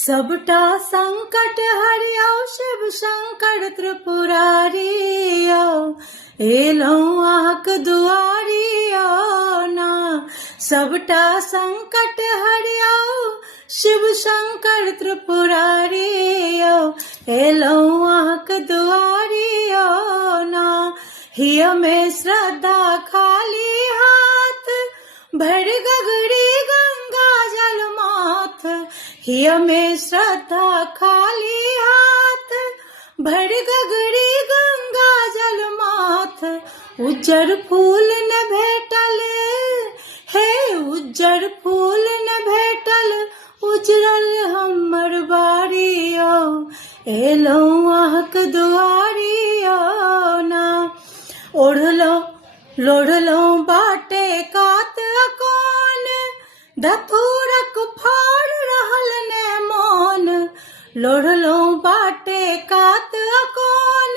सबटा संकट हरियौ शिव शंकर त्रिपुरारियौ एलहुँ अहाँक दुआरियौ ना। सबटा संकट हरियौ शिव शंकर त्रिपुरारियौ एलहुँ अहाँक दुआरियौ ना। हिय में श्रद्धा खाली हाथ भरि गगरी गंगा जल माथ। हिय में श्रद्धा खाली हाथ भरि गगरी गंगा जल माथ। उज्जर फूल न भेटल हे उज्जर फूल न भेटल उजरल हमर बारियौ एलहुँ अहाँक दुआरियौ ना। ओढ़लहुँ लोढ़लहुँ बाटे कात अकोन धतूरक फाड़ रहल ने मोन। लोढ़लहुँ बाटे कात अकोन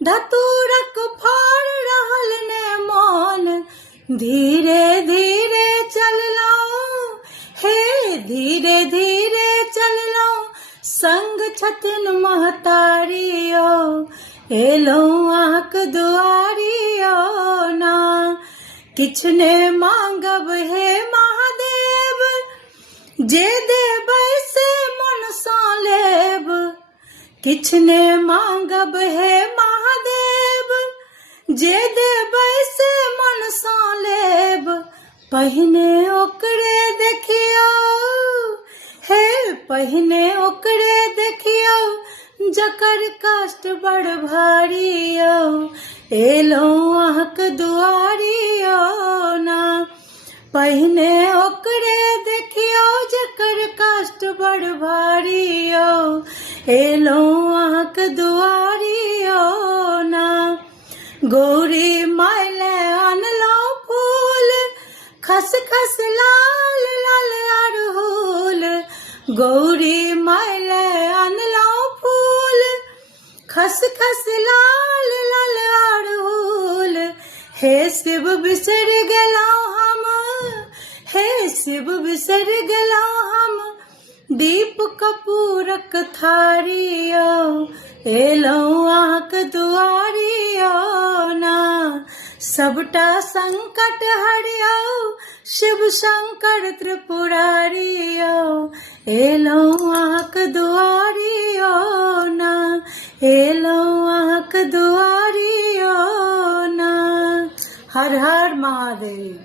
धतूरक फाड़ रहल ने मोन। धीरे धीरे चललहुँ हे धीरे धीरे चललहुँ संग छथिन महतारियौ एलहुँ अहाँक दुआरियौ ना। किछु ने मांगब हे महादेव जे देबै से मन सँ लेब। किछु ने मांगब हे महादेव जे देबै से मन सँ लेब। पहिने ओकरे देखियौ हे पहिने ओकरे देखियौ जकर कष्ट बड़ भारियौ एलहुँ अहाँक दुआरियौ ना। पहिने ओकरे देखियौ जकर कष्ट बड़ भारियौ एलहुँ अहाँक दुआरियौ ना। गौरी माय ले अनलहुँ फूल खस खस लाल लाल अड़हुल। गौरी माय ले अनलहुँ फूल खस खस लाल लाल अड़हुल। हे शिव बिसर गेलहुँ हम हे शिव बिसर गेलहुँ हम दीप कपूरक थारियौ एलहुँ अहाँक दुआरियौ ना। सबटा संकट हरियौ शिव शंकर त्रिपुरारियौ एलहुँ अहाँक दुआरियौ ना एलहुँ अहाँक दुआरियौ ना। हर हर महादेव।